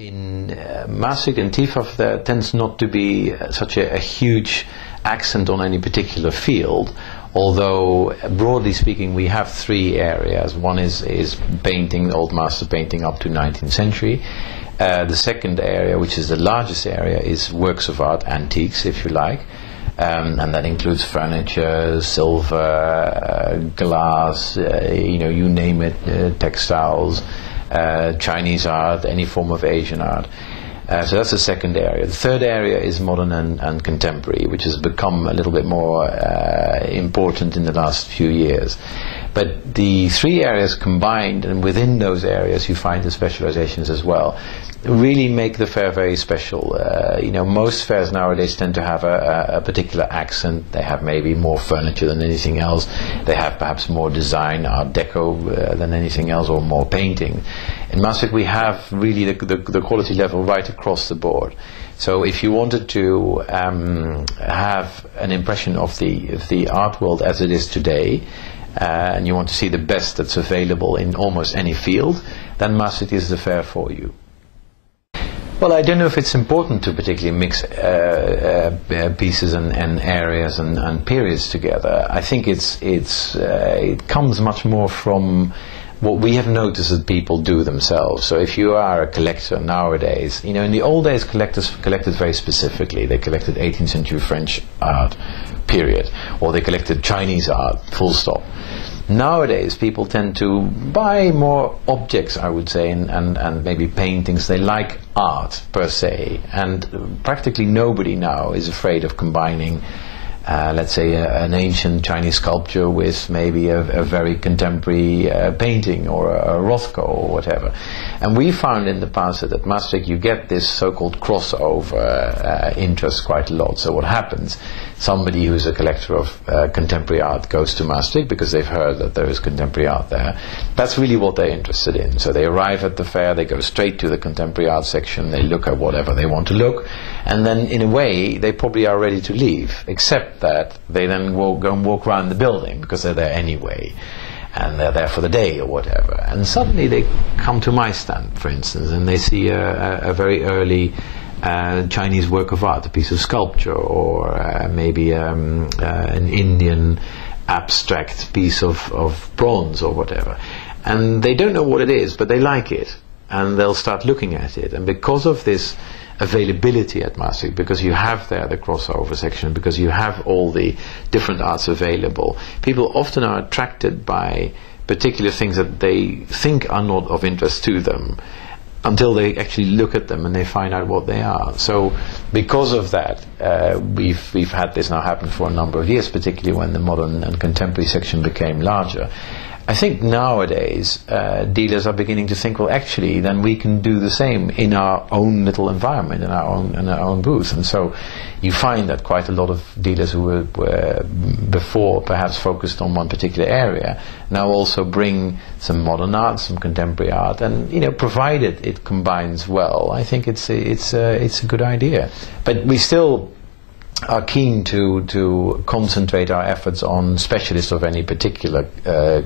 In Maastricht and TIFAF there tends not to be such a huge accent on any particular field, although broadly speaking we have three areas. One is painting, old master painting up to 19th century. The second area, which is the largest area, is works of art, antiques if you like, and that includes furniture, silver, glass, you name it, textiles, Chinese art, any form of Asian art. So that's the second area. The third area is modern and contemporary, which has become a little bit more important in the last few years. But the three areas combined, and within those areas you find the specializations as well, really make the fair very special. Most fairs nowadays tend to have a particular accent. They have maybe more furniture than anything else. They have perhaps more design, art deco than anything else, or more painting. In Maastricht we have really the quality level right across the board. So if you wanted to have an impression of the art world as it is today, and you want to see the best that's available in almost any field, then Maastricht is the fair for you. Well, I don't know if it's important to particularly mix pieces and areas and periods together. I think it comes much more from what we have noticed that people do themselves. So if you are a collector nowadays, in the old days collectors collected very specifically. They collected 18th century French art, period, or they collected Chinese art, full stop. Nowadays people tend to buy more objects, I would say, and maybe paintings. They like art per se, and practically nobody now is afraid of combining let's say an ancient Chinese sculpture with maybe a very contemporary painting or a Rothko or whatever. And we found in the past that at Maastricht you get this so-called crossover interest quite a lot. So what happens? Somebody who's a collector of contemporary art goes to Maastricht because they've heard that there is contemporary art there. That's really what they're interested in. So they arrive at the fair, they go straight to the contemporary art section, they look at whatever they want to look, and then in a way they probably are ready to leave, except that they then go and walk around the building because they're there anyway, and they're there for the day or whatever. And suddenly they come to my stand, for instance, and they see a very early Chinese work of art, a piece of sculpture, or maybe an Indian abstract piece of bronze or whatever. And they don't know what it is, but they like it, and they'll start looking at it. And because of this availability at Maastricht, because you have there the crossover section, because you have all the different arts available, people often are attracted by particular things that they think are not of interest to them until they actually look at them and they find out what they are. So because of that, we've had this now happen for a number of years, particularly when the modern and contemporary section became larger. I think nowadays dealers are beginning to think, well, actually, then we can do the same in our own little environment, in our own booth. And so you find that quite a lot of dealers who were before perhaps focused on one particular area now also bring some modern art, some contemporary art, and provided it combines well, I think it's a good idea. But we still are keen to concentrate our efforts on specialists of any particular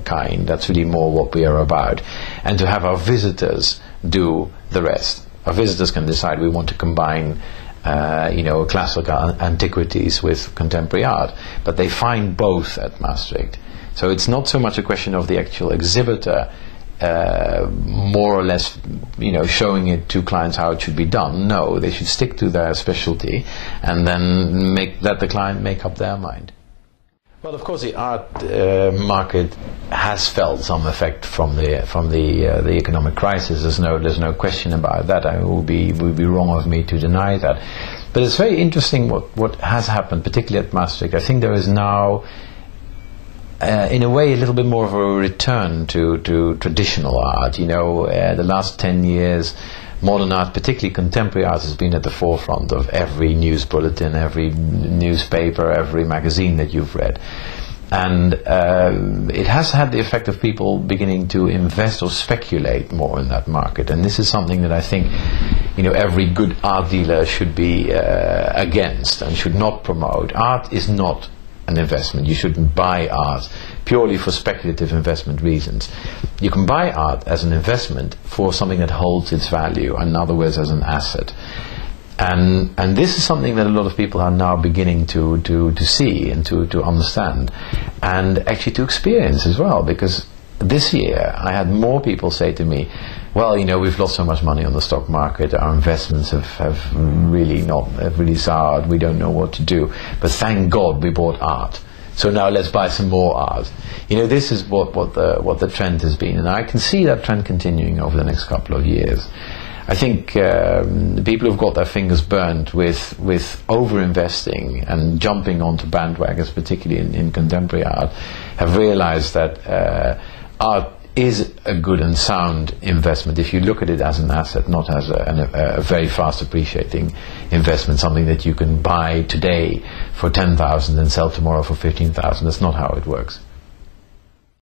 kind. That's really more what we are about, and to have our visitors do the rest. Our visitors can decide we want to combine classical antiquities with contemporary art, but they find both at Maastricht. So it's not so much a question of the actual exhibitor more or less showing it to clients how it should be done. No, they should stick to their specialty and then let the client make up their mind. Well, of course the art market has felt some effect from the economic crisis. There's no question about that. It would be wrong of me to deny that. But it's very interesting what has happened, particularly at Maastricht. I think there is now in a way a little bit more of a return to traditional art. The last 10 years modern art, particularly contemporary art, has been at the forefront of every news bulletin, every newspaper, every magazine that you've read. And it has had the effect of people beginning to invest or speculate more in that market. And this is something that I think every good art dealer should be against and should not promote. Art is not an investment. You shouldn't buy art purely for speculative investment reasons. You can buy art as an investment for something that holds its value, in other words, as an asset. And this is something that a lot of people are now beginning to see and to understand, and actually to experience as well, because this year I had more people say to me, well, you know, we've lost so much money on the stock market, our investments have really soured, we don't know what to do, but thank God we bought art, so now let's buy some more art. You know, this is what the trend has been, and I can see that trend continuing over the next couple of years. I think people who've got their fingers burnt with over-investing and jumping onto bandwagons, particularly in contemporary art, have realized that art is a good and sound investment if you look at it as an asset, not as a very fast appreciating investment, something that you can buy today for 10,000 and sell tomorrow for 15,000. That's not how it works.